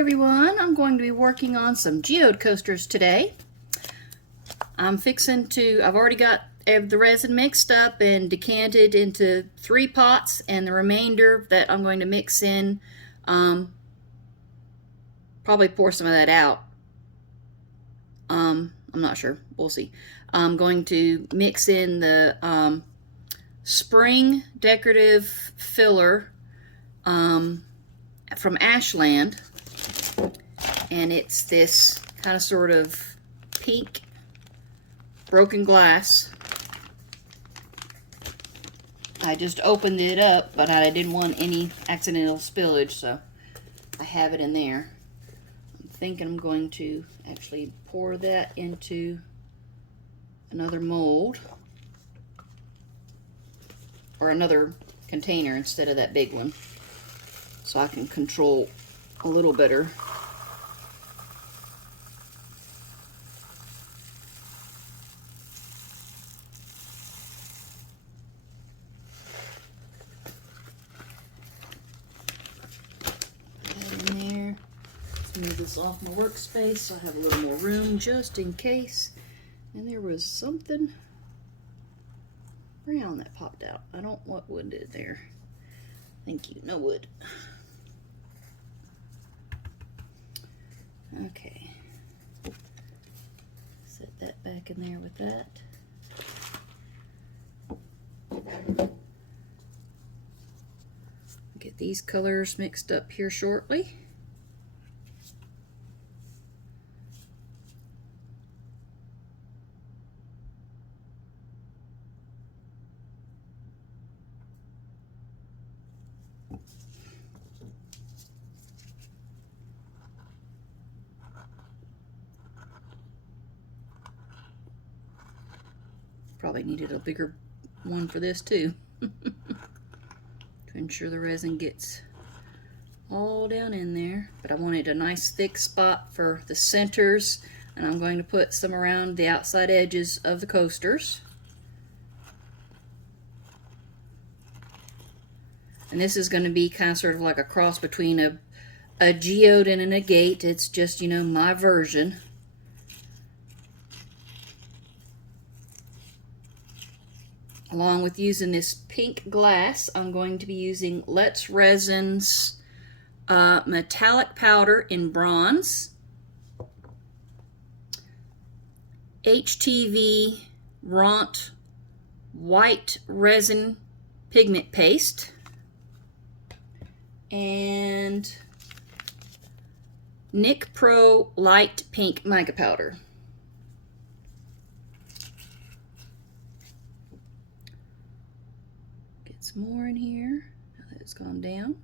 everyone, I'm going to be working on some geode coasters today. I've already got the resin mixed up and decanted into 3 pots, and the remainder that I'm going to mix in, probably pour some of that out. I'm not sure, we'll see. I'm going to mix in the spring decorative filler from Ashland, and it's this kind of sort of pink broken glass. I just opened it up, but I didn't want any accidental spillage, so I have it in there. I'm thinking I'm going to actually pour that into another mold or another container instead of that big one, so I can control a little better. Move this off my workspace so I have a little more room just in case. And there was something brown that popped out. I don't know what wood did there. Thank you, no wood. Okay. Set that back in there with that. Get these colors mixed up here shortly. Probably needed a bigger one for this too, to ensure the resin gets all down in there. But I wanted a nice thick spot for the centers, and I'm going to put some around the outside edges of the coasters. And this is going to be kind of sort of like a cross between a geode and an agate. It's just, you know, my version. Along with using this pink glass, I'm going to be using Letsresin's metallic powder in bronze, HTV Ront white resin pigment paste, and Nick Pro light pink mica powder. Some more in here now that it's gone down.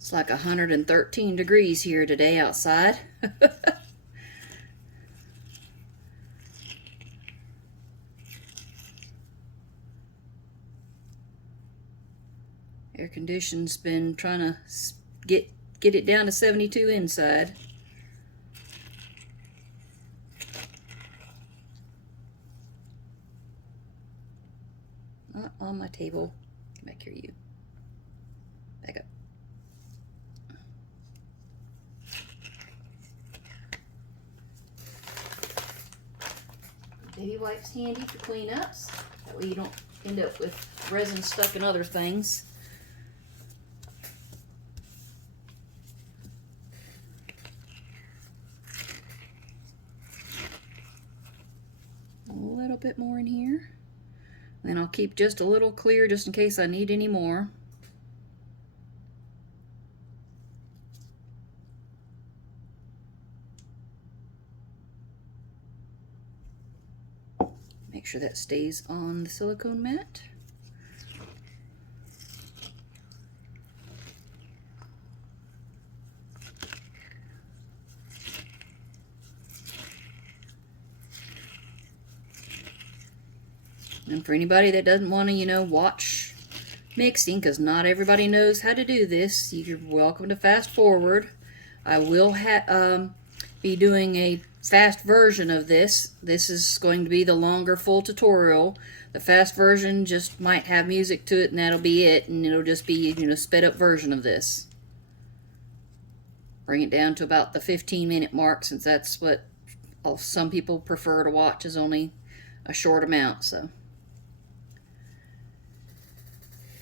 It's like 113 degrees here today outside. Air conditioning's been trying to get it down to 72 inside. Not on my table. Come back here, you. Back up. Baby wipes handy for cleanups. That way you don't end up with resin stuck in other things. A little bit more in here. Then I'll keep just a little clear just in case I need any more. Make sure that stays on the silicone mat. And for anybody that doesn't want to, you know, watch mixing, because not everybody knows how to do this, you're welcome to fast forward. I will be doing a fast version of this. This is going to be the longer full tutorial. The fast version just might have music to it, and that'll be it, and it'll just be, you know, sped up version of this. Bring it down to about the 15-minute mark, since that's what some people prefer to watch, is only a short amount. So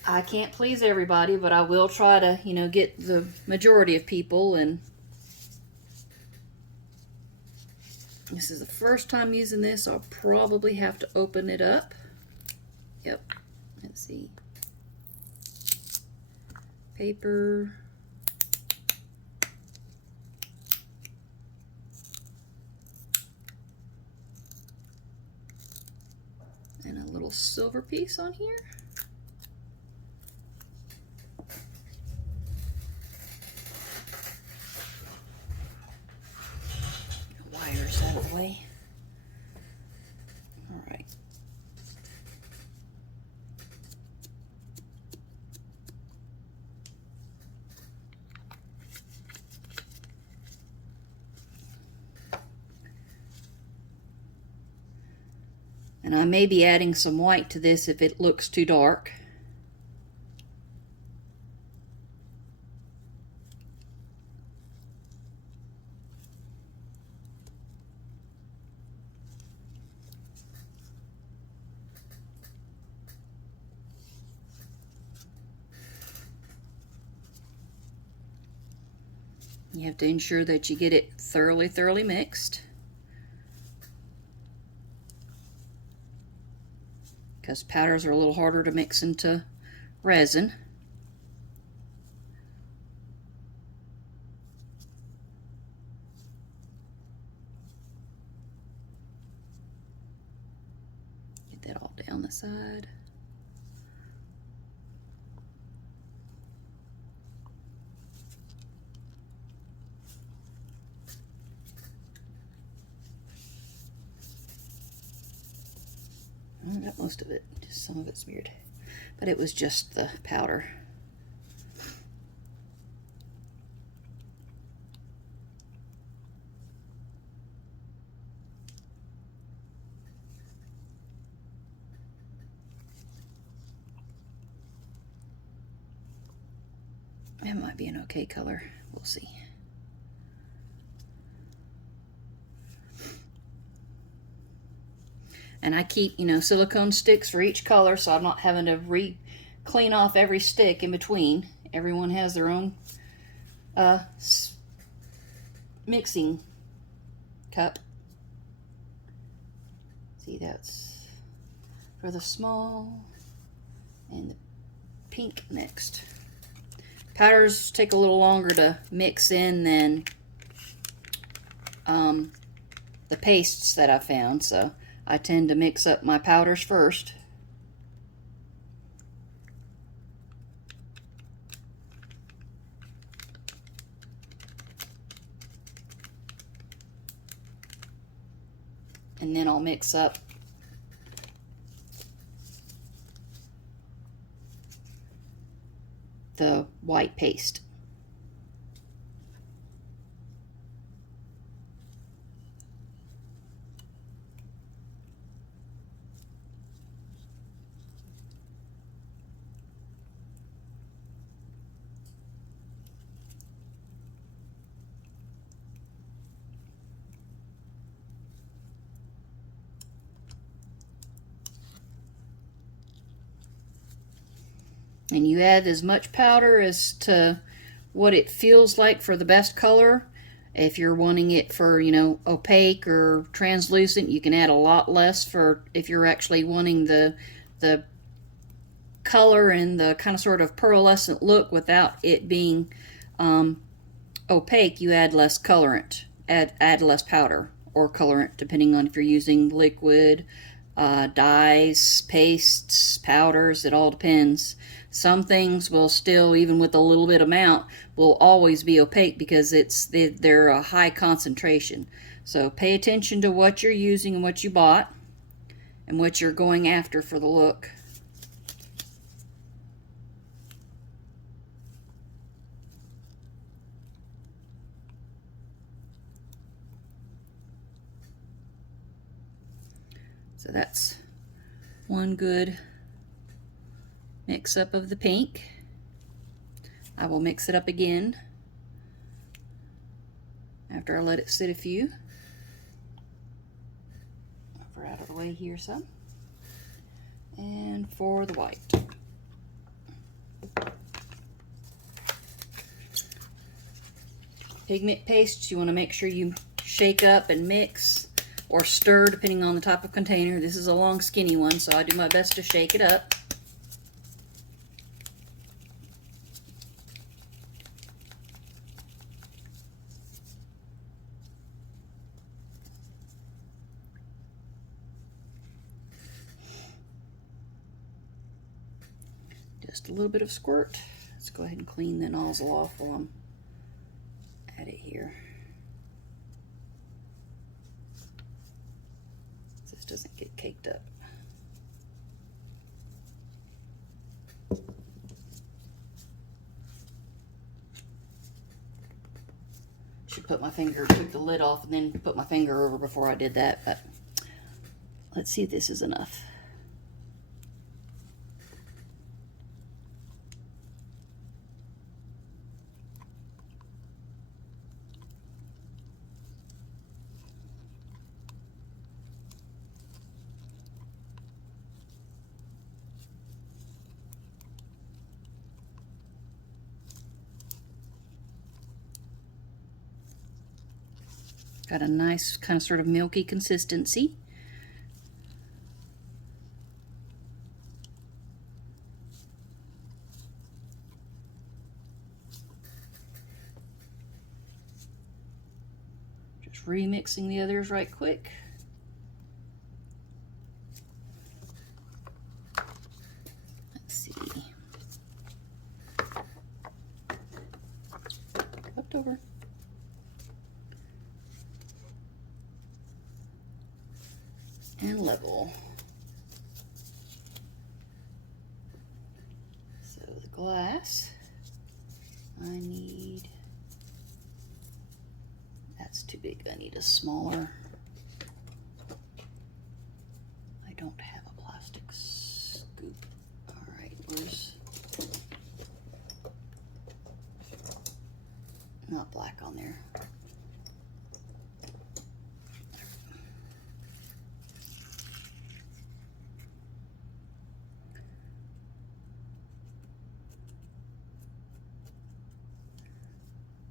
I can't please everybody, but I will try to, you know, get the majority of people. And this is the first time using this. I'll probably have to open it up. Yep. Let's see. Paper. And a little silver piece on here. Wires out of the way. All right. And I may be adding some white to this if it looks too dark. You have to ensure that you get it thoroughly mixed, because powders are a little harder to mix into resin. Get that all down the side. I got most of it, just some of it's smeared, but it was just the powder. It might be an okay color, we'll see. And I keep, you know, silicone sticks for each color, so I'm not having to clean off every stick in between. Everyone has their own mixing cup. See, that's for the small, and the pink next. Powders take a little longer to mix in than the pastes that I found, so I tend to mix up my powders first. And then I'll mix up the white paste. And you add as much powder as to what it feels like for the best color. If you're wanting it for, you know, opaque or translucent, you can add a lot less. For if you're actually wanting the color and the kind of sort of pearlescent look without it being opaque, you add less colorant, add less powder or colorant, depending on if you're using liquid, dyes, pastes, powders. It all depends. Some things will still, even with a little bit amount, will always be opaque because they're a high concentration. So pay attention to what you're using and what you bought, and what you're going after for the look. So that's one good mix up of the pink. I will mix it up again after I let it sit a few. Over out of the way here some. And for the white. Pigment paste, you want to make sure you shake up and mix or stir depending on the type of container. This is a long skinny one, so I do my best to shake it up. Just a little bit of squirt. Let's go ahead and clean the nozzle off while I'm at it here. So this doesn't get caked up. Should put my finger, took the lid off and then put my finger over before I did that, but let's see if this is enough. Got a nice kind of sort of milky consistency. Just remixing the others right quick. Let's see. Flipped over. And level. So the glass, I need, that's too big, I need a smaller. I don't have a plastic scoop. Alright, where's, not black on there.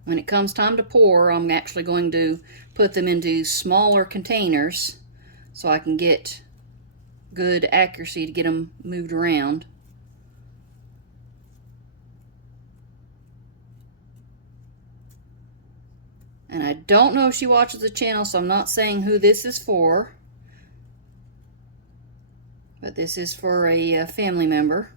When it comes time to pour, I'm actually going to put them into smaller containers so I can get good accuracy to get them moved around. And I don't know if she watches the channel, so I'm not saying who this is for. But this is for a family member.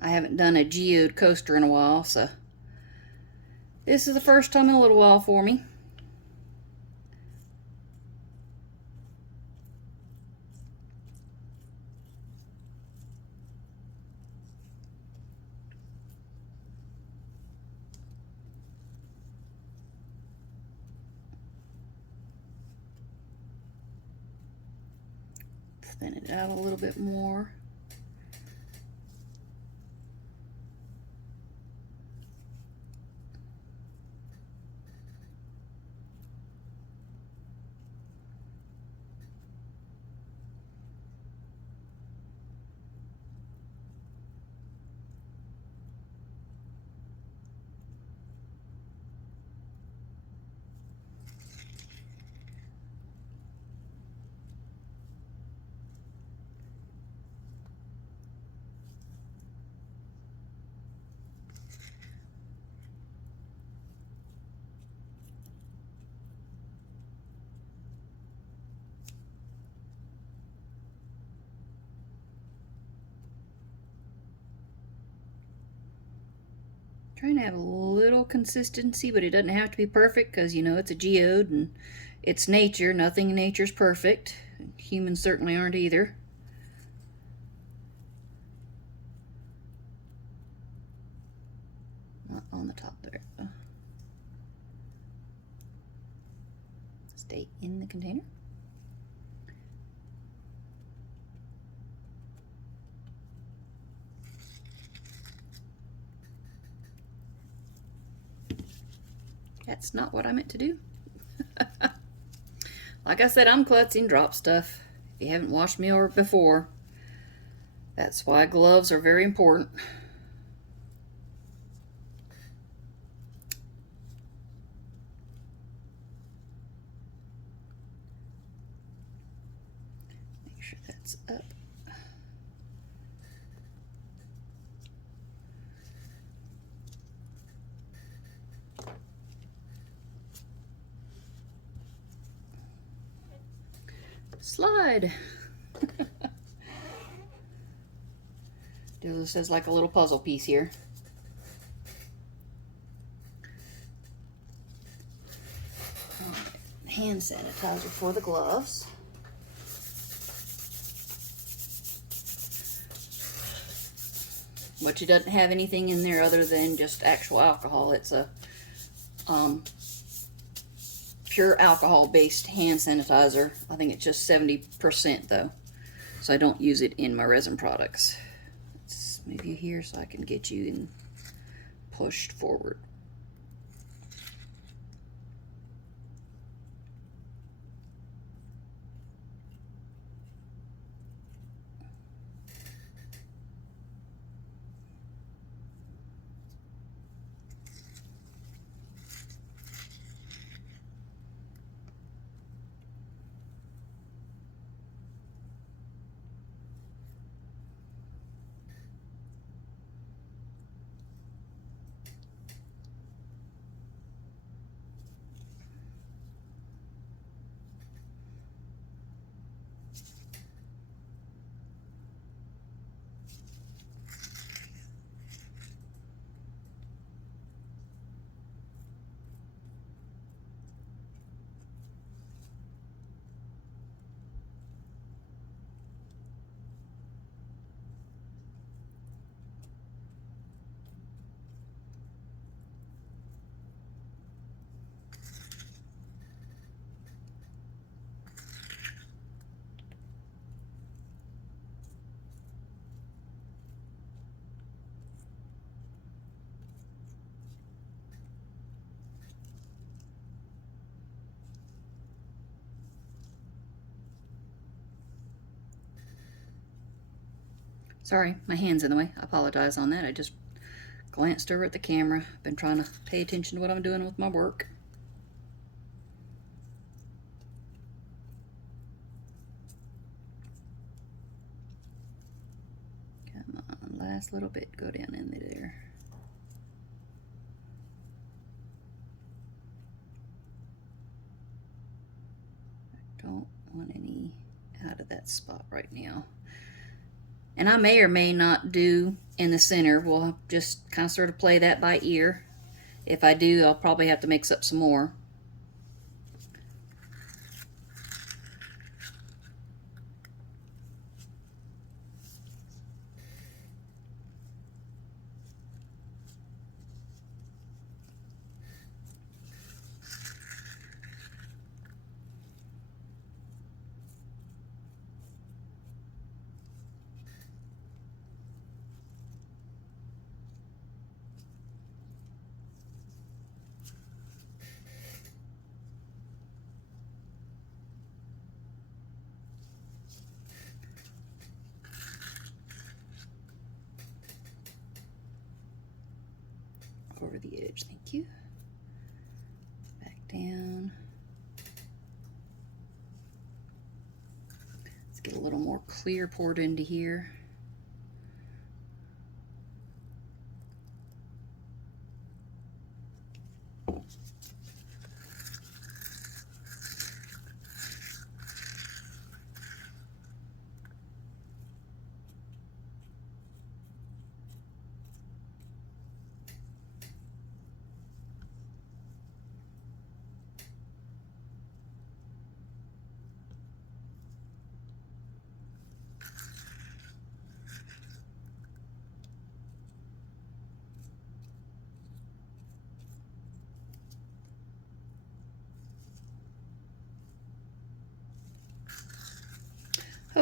I haven't done a Geode coaster in a while, so this is the first time in a little while for me. Thin it out a little bit more. trying to have a little consistency, but it doesn't have to be perfect because, you know, it's a geode and it's nature. Nothing in nature's perfect. Humans certainly aren't either. Not on the top there. Stay in the container. That's not what I meant to do. Like I said, I'm klutzy and drop stuff. If you haven't watched me over before, that's why gloves are very important. Make sure that's up. Slide. Do this as like a little puzzle piece here. Hand sanitizer for the gloves. Which it doesn't have anything in there other than just actual alcohol. It's a pure alcohol based hand sanitizer. I think it's just 70% though, so I don't use it in my resin products. Let's move you here so I can get you in pushed forward. Sorry, my hand's in the way. I apologize on that. I just glanced over at the camera. Been trying to pay attention to what I'm doing with my work. Come on, last little bit. Go down in there. I don't want any out of that spot right now. And I may or may not do in the center. We'll just kind of sort of play that by ear. If I do, I'll probably have to mix up some more. Over the edge, thank you. Back down. Let's get a little more clear poured into here.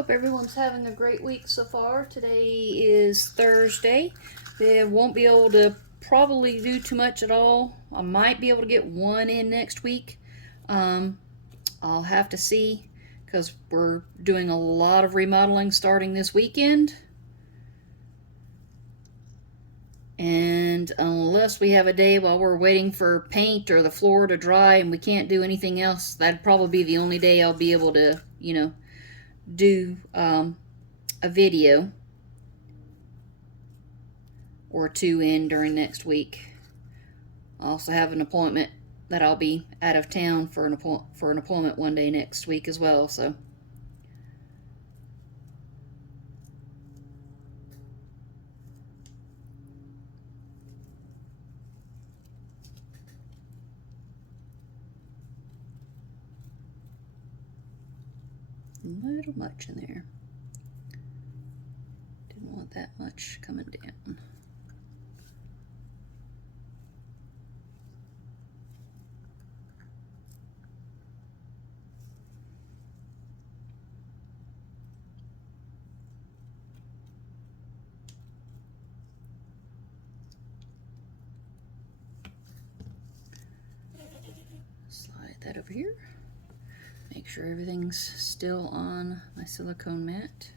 Hope everyone's having a great week so far. Today is Thursday. I won't be able to probably do too much at all. I might be able to get one in next week. I'll have to see, because we're doing a lot of remodeling starting this weekend. And unless we have a day while we're waiting for paint or the floor to dry and we can't do anything else, that'd probably be the only day I'll be able to, you know, do a video or two in during next week. I also have an appointment that I'll be out of town for an appointment one day next week as well, so. A little much in there. Didn't want that much coming down. Slide that over here. Make sure everything's still on my silicone mat.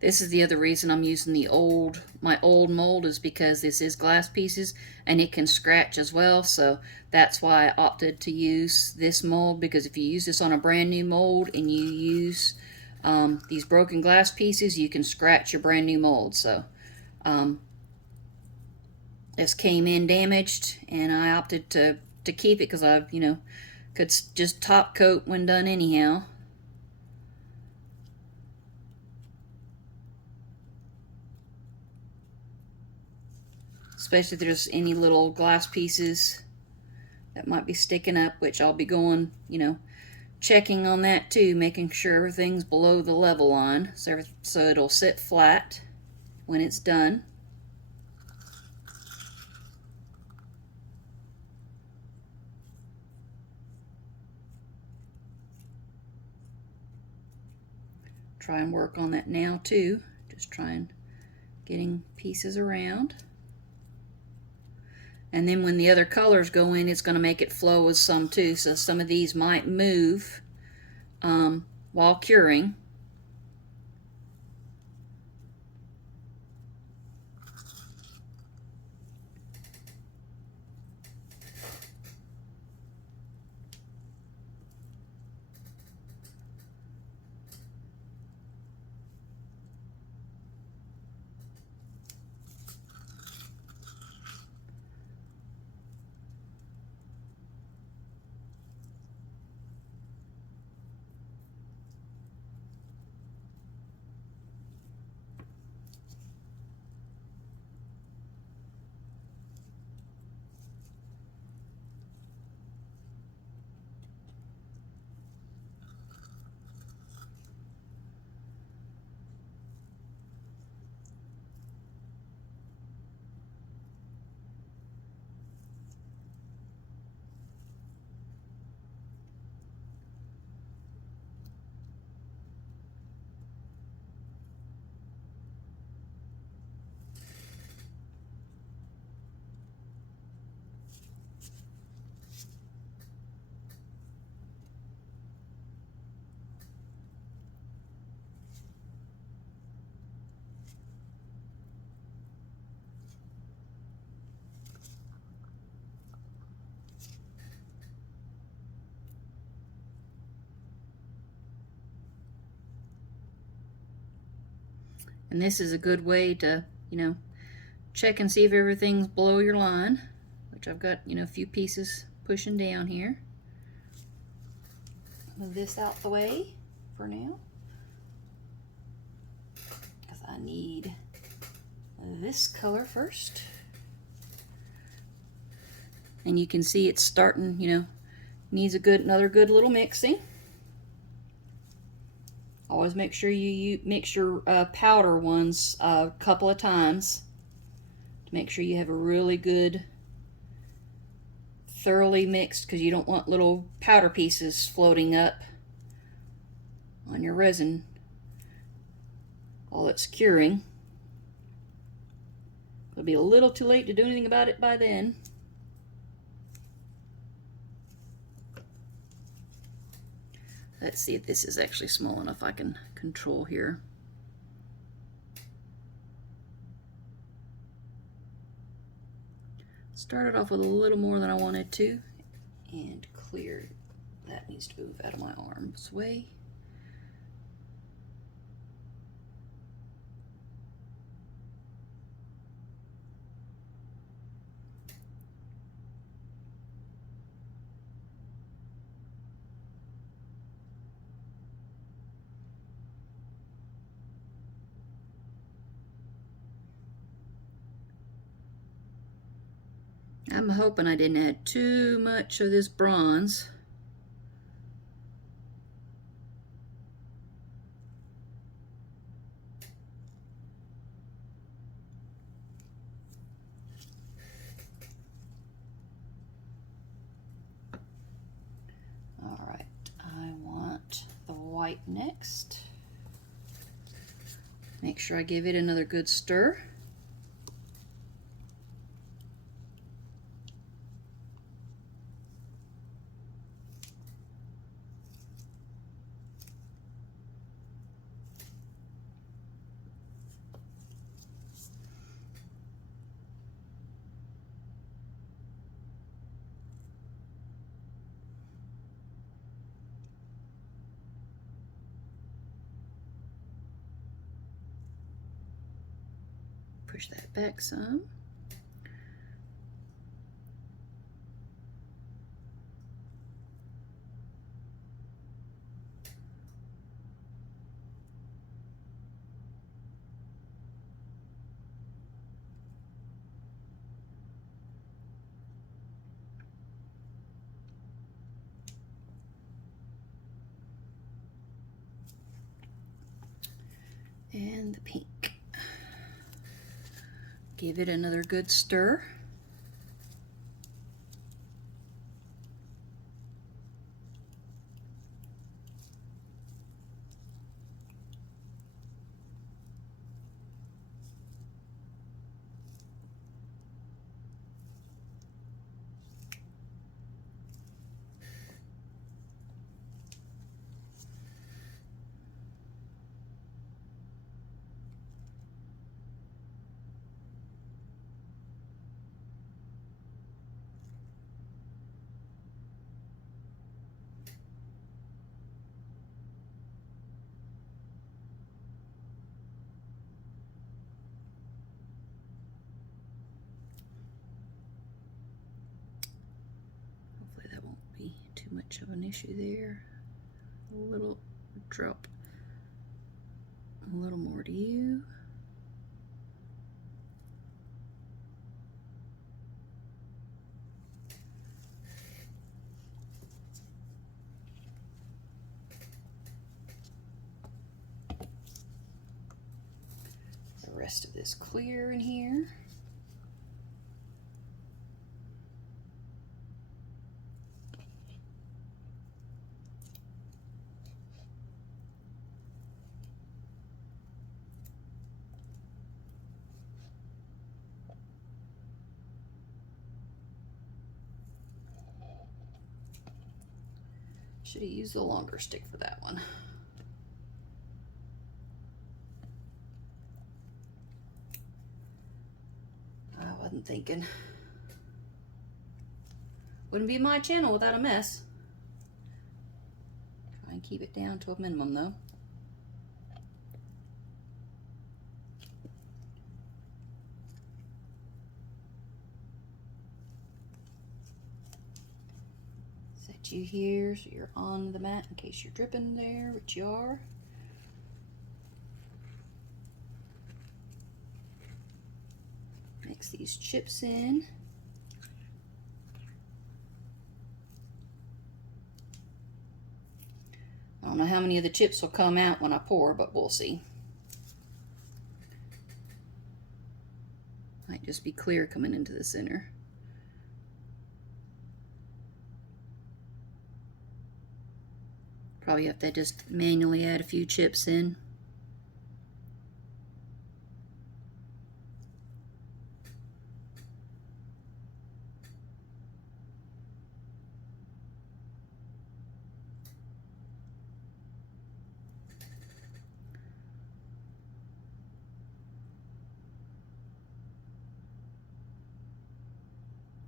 This is the other reason I'm using my old mold, is because this is glass pieces and it can scratch as well. So that's why I opted to use this mold, because if you use this on a brand new mold and you use these broken glass pieces, you can scratch your brand new mold. So this came in damaged and I opted to keep it because I, could just top coat when done anyhow. Especially if there's any little glass pieces that might be sticking up, which I'll be going, checking on that too, making sure everything's below the level line, so it'll sit flat when it's done. Try and work on that now too, just trying getting pieces around. And then when the other colors go in, it's going to make it flow with some too. So some of these might move while curing. And this is a good way to, check and see if everything's below your line, which I've got, a few pieces pushing down here. Move this out the way for now, because I need this color first. And you can see it's starting, you know, needs another good little mixing. Always make sure you mix your powder ones a couple of times to make sure you have a really good, thoroughly mixed, because you don't want little powder pieces floating up on your resin while it's curing. It'll be a little too late to do anything about it by then. Let's see if this is actually small enough I can control here. Started off with a little more than I wanted to, and clear. That needs to move out of my arm's way. I'm hoping I didn't add too much of this bronze. All right, I want the white next. Make sure I give it another good stir. Push that back some. And the pink. Give it another good stir. Too much of an issue there. A little drop, a little more to you. The rest of this clear in here. Should have used the longer stick for that one. I wasn't thinking. Wouldn't be my channel without a mess. Try and keep it down to a minimum though. You here so you're on the mat in case you're dripping there, which you are. these chips in. I don't know how many of the chips will come out when I pour, but we'll see. Might just be clear coming into the center. Probably have to just manually add a few chips in.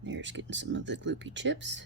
There's getting some of the gloopy chips.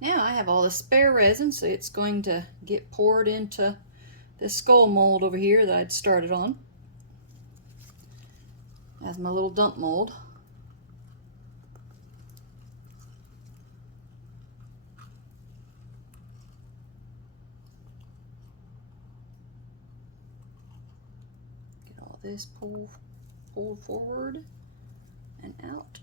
Now I have all the spare resin, so it's going to get poured into this skull mold over here that I'd started on as my little dump mold. Get all this pulled forward and out.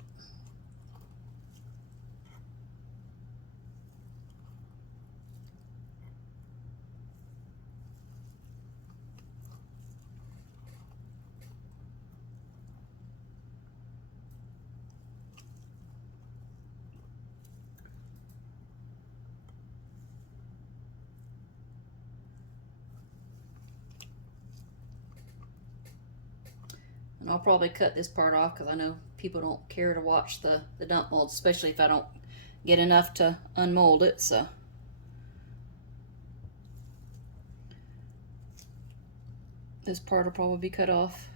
And I'll probably cut this part off because I know people don't care to watch the dump mold, especially if I don't get enough to unmold it. So this part will probably be cut off.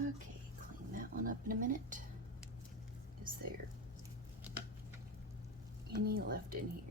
Okay, clean that one up in a minute. Is there any left in here?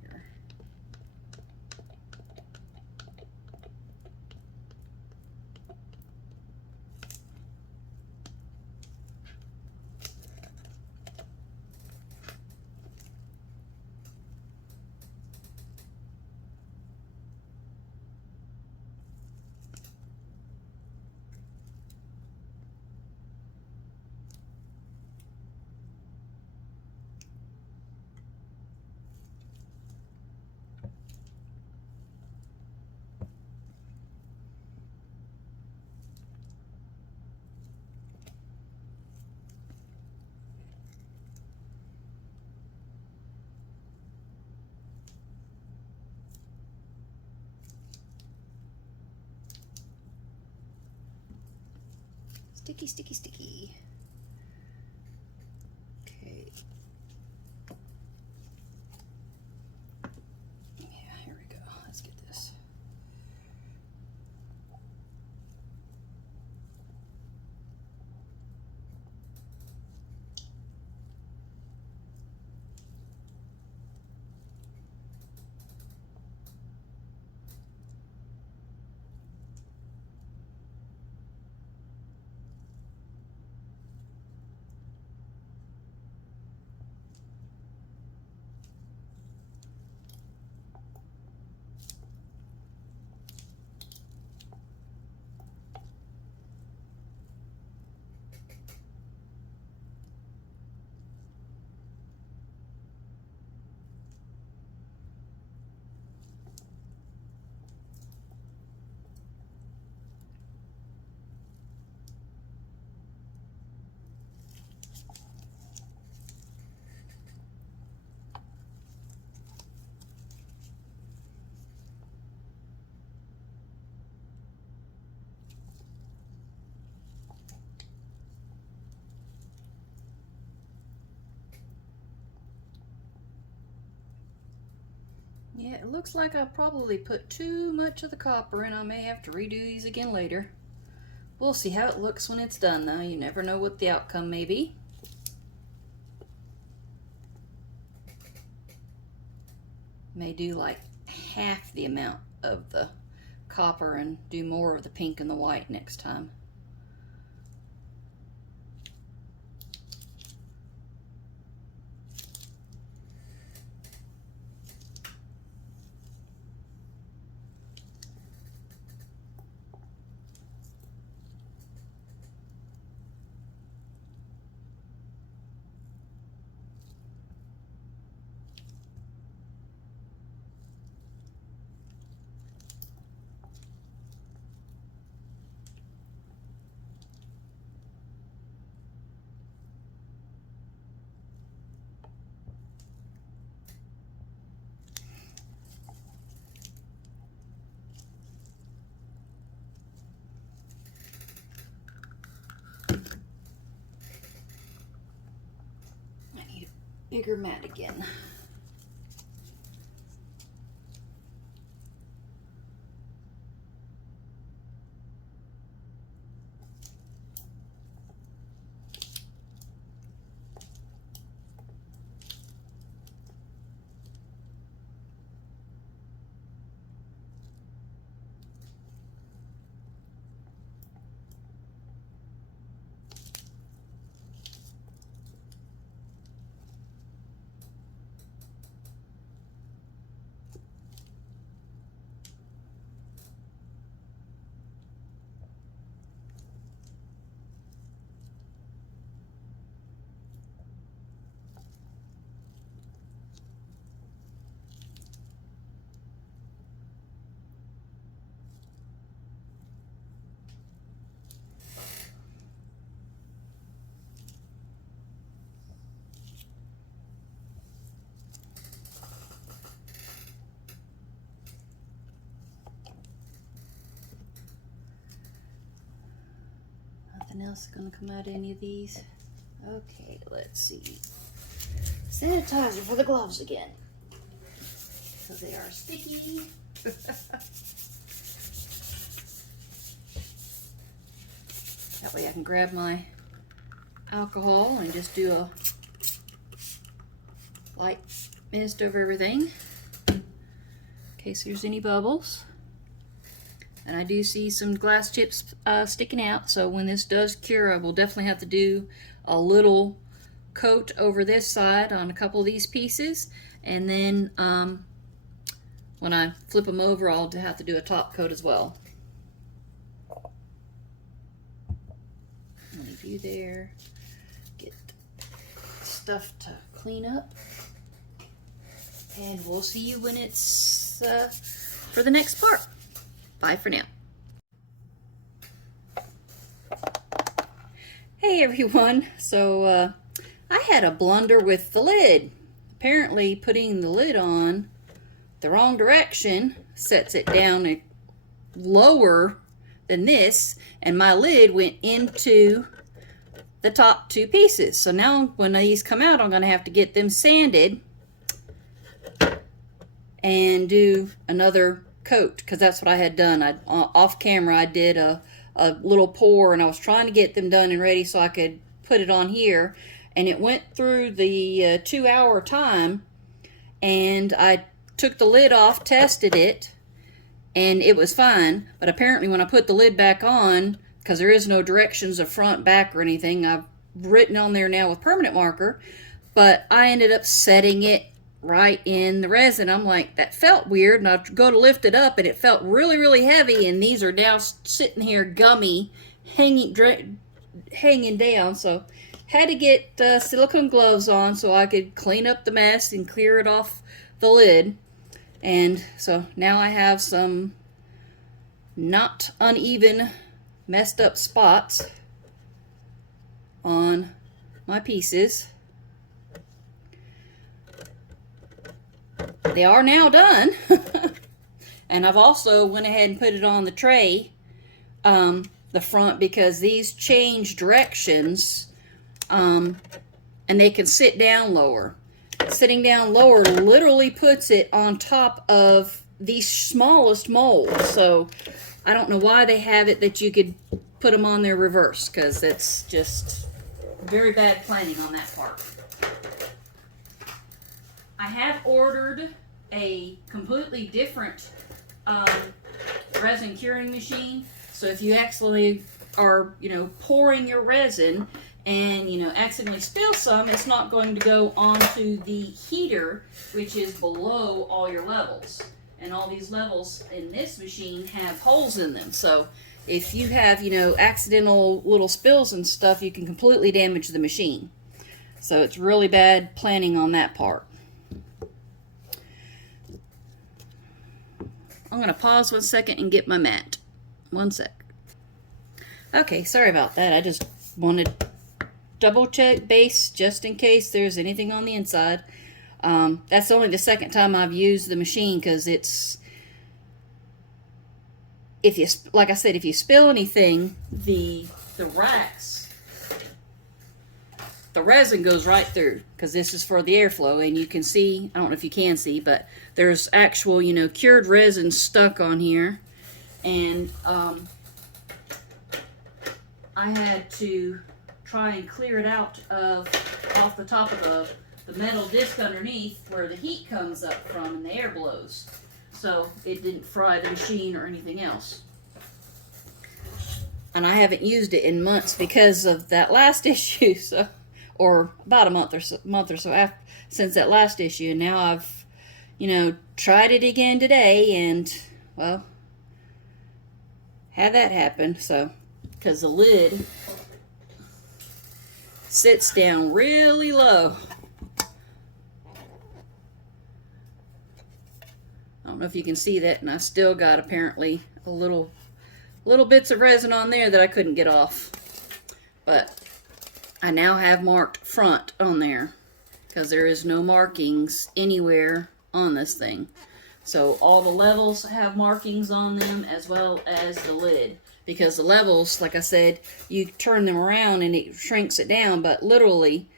Sticky, sticky, sticky. Okay. Yeah, here we go. Let's get this. Yeah, it looks like I probably put too much of the copper in. I may have to redo these again later. We'll see how it looks when it's done though. You never know what the outcome may be. May do like half the amount of the copper and do more of the pink and the white next time. Bigger mat again. Nothing else is gonna come out of any of these. Okay, let's see. Sanitizer for the gloves again, because they are sticky. That way I can grab my alcohol and just do a light mist over everything in case there's any bubbles. And I do see some glass chips sticking out, so when this does cure, I will definitely have to do a little coat over this side on a couple of these pieces, and then when I flip them over, I'll have to do a top coat as well. I'll leave you there. Get stuff to clean up, and we'll see you when it's for the next part. Bye for now. Hey everyone, so I had a blunder with the lid. Apparently putting the lid on the wrong direction sets it down lower than this, and my lid went into the top two pieces. So now when these come out, I'm going to have to get them sanded and do another coat, because that's what I had done. Off camera I did a little pour, and I was trying to get them done and ready so I could put it on here, and it went through the 2-hour time, and I took the lid off, tested it, and it was fine. But apparently when I put the lid back on, because there is no directions of front, back, or anything, I've written on there now with permanent marker, but I ended up setting it right in the resin. I'm like, that felt weird, and I go to lift it up and it felt really heavy, and these are now sitting here gummy, hanging down. So had to get silicone gloves on so I could clean up the mess and clear it off the lid. And so now I have some not uneven, messed up spots on my pieces. They are now done. And I've also went ahead and put it on the tray, the front, because these change directions, and they can sit down lower. that sitting down lower literally puts it on top of the smallest mold. So I don't know why they have it that you could put them on there reverse, because it's just very bad planning on that part. I have ordered a completely different resin curing machine. So if you actually are, pouring your resin and, accidentally spill some, it's not going to go onto the heater, which is below all your levels. And all these levels in this machine have holes in them. So if you have, accidental little spills and stuff, you can completely damage the machine. So it's really bad planning on that part. I'm going to pause 1 second and get my mat. 1 sec. Okay, sorry about that. I just wanted to double check base just in case there's anything on the inside. That's only the second time I've used the machine, because it's, like I said, if you spill anything, the racks, the resin goes right through, because this is for the airflow, and you can see, I don't know if you can see, but there's actual, cured resin stuck on here, and I had to try and clear it out off the top of the metal disc underneath where the heat comes up from and the air blows, so it didn't fry the machine or anything else. And I haven't used it in months because of that last issue, so, or about a month or so after, since that last issue. And now I've, tried it again today, and, well, had that happen. So, because the lid sits down really low. I don't know if you can see that, and I still got apparently a little bits of resin on there that I couldn't get off. But I now have marked front on there, because there is no markings anywhere on this thing. So all the levels have markings on them, as well as the lid. Because the levels, like I said, you turn them around and it shrinks it down, but literally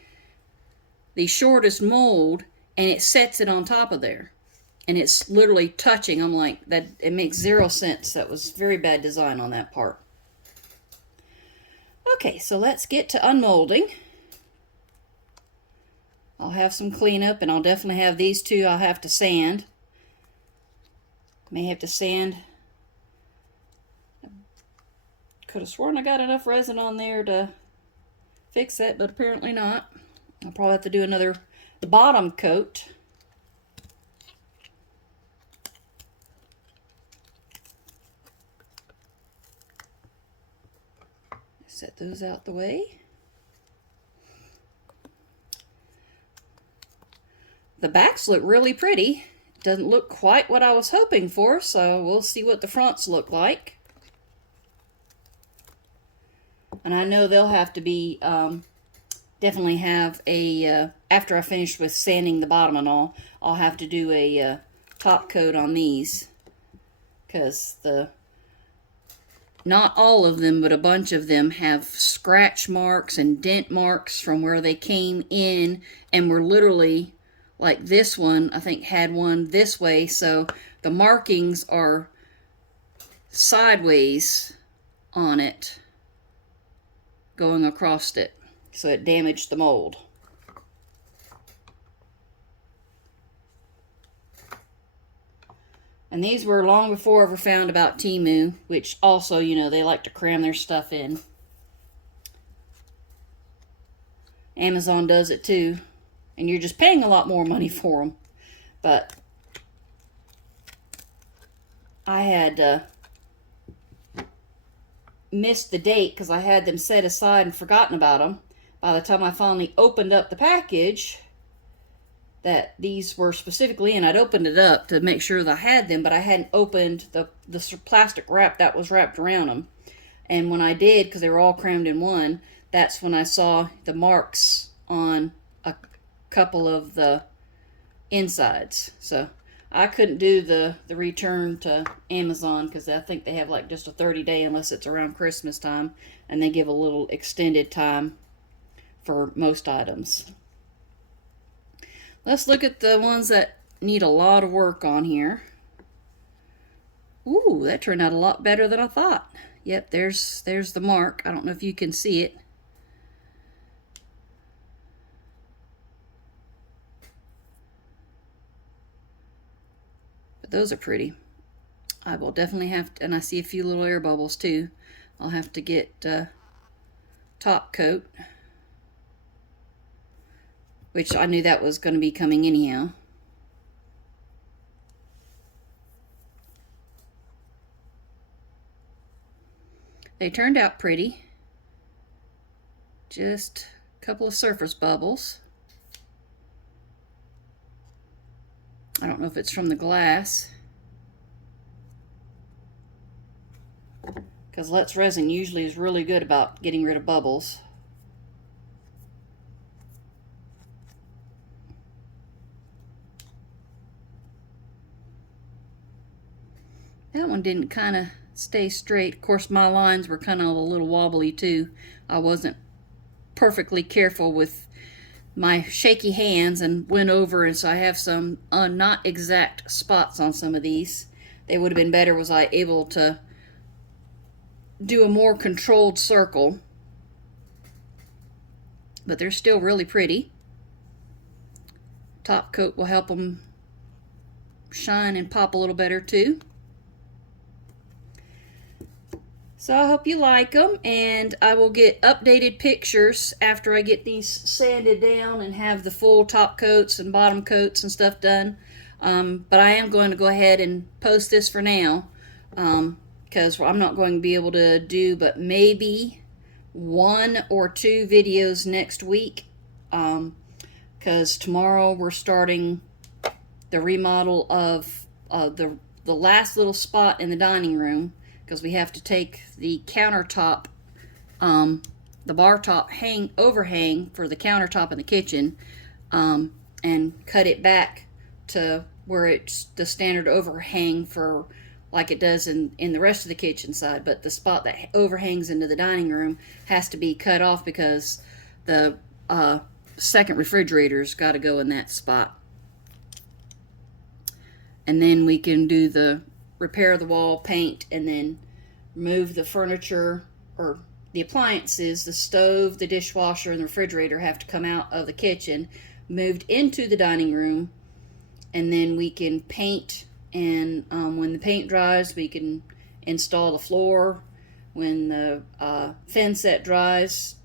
the shortest mold, and it sets it on top of there. And it's literally touching. I'm like, that, it makes zero sense. That was very bad design on that part. Okay, so let's get to unmolding. I'll have some cleanup, and I'll definitely have these two I'll have to sand. May have to sand. Could have sworn I got enough resin on there to fix that, but apparently not. I'll probably have to do the bottom coat. Set those out the way. The backs look really pretty. Doesn't look quite what I was hoping for, so we'll see what the fronts look like. And I know they'll have to be, definitely have a, after I finish with sanding the bottom and all, I'll have to do a top coat on these. Because not all of them, but a bunch of them have scratch marks and dent marks from where they came in and were literally, like this one, I think had one this way, so the markings are sideways on it, going across it, so it damaged the mold. And these were long before I ever found about Temu, which also, they like to cram their stuff in. Amazon does it too. And you're just paying a lot more money for them. But I had missed the date because I had them set aside and forgotten about them. By the time I finally opened up the package that these were specifically in, I'd opened it up to make sure that I had them, but I hadn't opened the plastic wrap that was wrapped around them. And when I did, because they were all crammed in one, that's when I saw the marks on a couple of the insides. So I couldn't do the return to Amazon because I think they have like just a 30-day unless it's around Christmas time, and they give a little extended time for most items. Let's look at the ones that need a lot of work on here. Ooh, that turned out a lot better than I thought. Yep, there's the mark. I don't know if you can see it. But those are pretty. I will definitely have to, and I see a few little air bubbles too. I'll have to get top coat, which I knew that was going to be coming anyhow. They turned out pretty. Just a couple of surface bubbles. I don't know if it's from the glass, because Letsresin usually is really good about getting rid of bubbles. That one didn't kind of stay straight. Of course, my lines were kind of a little wobbly too. I wasn't perfectly careful with my shaky hands and went over, and so I have some not exact spots on some of these. They would have been better was I able to do a more controlled circle, but they're still really pretty. Top coat will help them shine and pop a little better too. So I hope you like them, and I will get updated pictures after I get these sanded down and have the full top coats and bottom coats and stuff done. But I am going to go ahead and post this for now, because I'm not going to be able to do but maybe 1 or 2 videos next week, because tomorrow we're starting the remodel of the last little spot in the dining room, because we have to take the countertop, the bar top overhang for the countertop in the kitchen, and cut it back to where it's the standard overhang for like it does in the rest of the kitchen side. But the spot that overhangs into the dining room has to be cut off because the second refrigerator's got to go in that spot. And then we can do the repair the wall, paint, and then move the furniture, or the appliances, the stove, the dishwasher, and the refrigerator have to come out of the kitchen, moved into the dining room, and then we can paint, and when the paint dries, we can install the floor. When the thin set dries,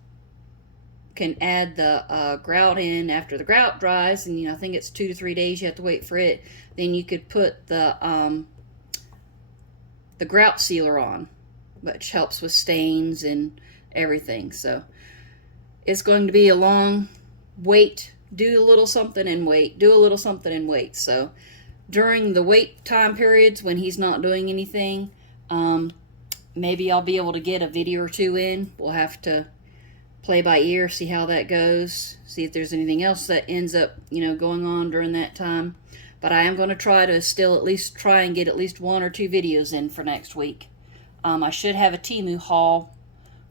can add the grout in after the grout dries, and I think it's 2 to 3 days you have to wait for it. Then you could put the grout sealer on, which helps with stains and everything. So it's going to be a long wait, do a little something and wait, do a little something and wait. So during the wait time periods when he's not doing anything, maybe I'll be able to get a video or 2 in. We'll have to play by ear, see how that goes, see if there's anything else that ends up going on during that time. But I am going to try to still at least try and get at least 1 or 2 videos in for next week. I should have a Temu haul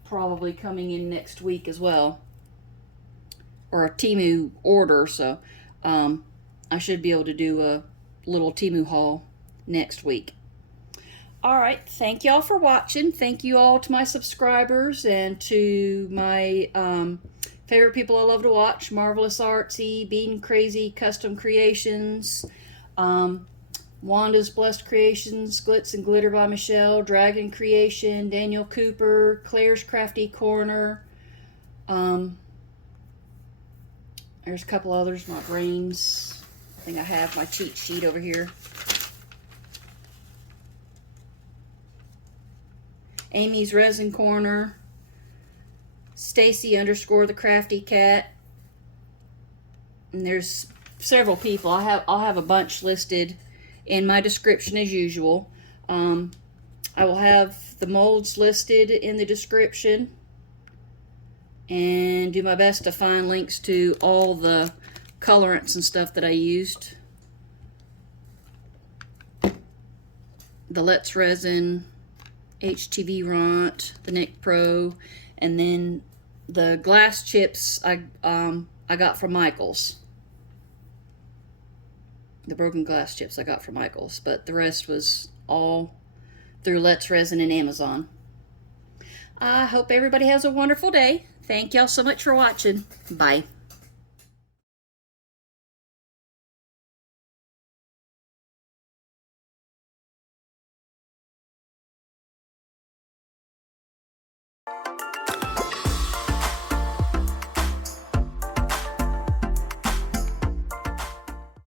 probably coming in next week as well, or a Temu order, so I should be able to do a little Temu haul next week. Alright, thank y'all for watching. Thank you all to my subscribers and to my favorite people I love to watch: Marvelous Artsy, Bean Crazy Custom Creations, Wanda's Blessed Creations, Glitz and Glitter by Michelle, Dragon Creation, Daniel Cooper, Claire's Crafty Corner. There's a couple others, my brains. I think I have my cheat sheet over here. Amy's Resin Corner, Stacy _ the Crafty Cat, and there's several people. I'll have a bunch listed in my description as usual. I will have the molds listed in the description, and do my best to find links to all the colorants and stuff that I used. The Letsresin, HTV Ront, the Nick Pro, and then the glass chips I got from Michael's. The broken glass chips I got from Michael's, but the rest was all through Letsresin and Amazon. I hope everybody has a wonderful day. Thank y'all so much for watching. Bye.